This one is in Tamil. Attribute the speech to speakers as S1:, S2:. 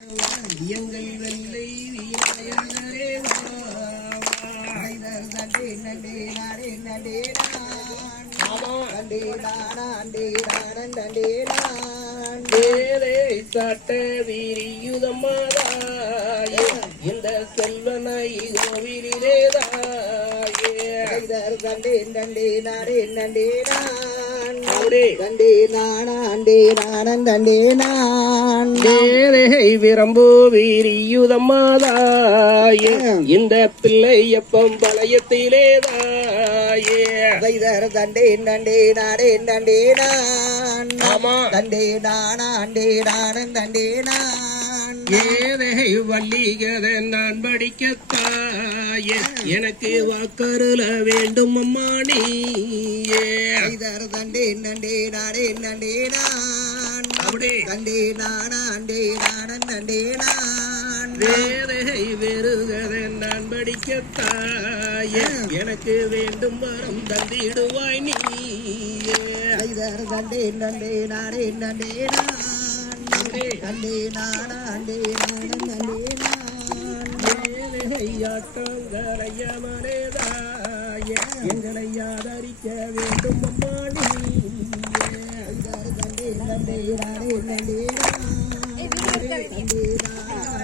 S1: எங்கள் வெள்ளை
S2: நாடே நானா நண்டே நானன் நண்டே நான்
S1: வேலை சாட்ட வீரியுதம்மாதாயே. இந்த செல்வனை கோவிலேதாயே
S2: கைதர் கண்டே நண்டே நாடே நண்டே நான்.
S1: வேலை விரம்பு வீரியுதம்மாதாயே. இந்த பிள்ளை எப்பம் பலயத்திலேதாயே
S2: கைதர் கண்டே நண்டே நாடே நண்டே நான். நண்டே நானா நண்டே நானன் நண்டே நான்.
S1: ஏதை வள்ளிகதை நான் படிக்கத்தாயே. எனக்கு வாக்கருள வேண்டும் அம்மா
S2: கைதர் தண்டே நண்டே நாடே நண்டே நான்.
S1: அப்படி
S2: நண்டே நானா நண்டே நானன் நண்டே நான்.
S1: வேதை வெறுகதை நான் படிக்கத்தாயே எனக்கு வேண்டும் வரம் தந்திடுவாய்
S2: கைதர் தண்டே நண்டே நாடே நண்டே நான்.
S1: அப்படி
S2: நண்டே நானா. நண்டே நான்
S1: வேலையாட்டங்களையமனேதாயே எங்களை ஆதரிக்க வேண்டும் அம்மா
S2: കണ്ടീരാ കണ്ടീരാ.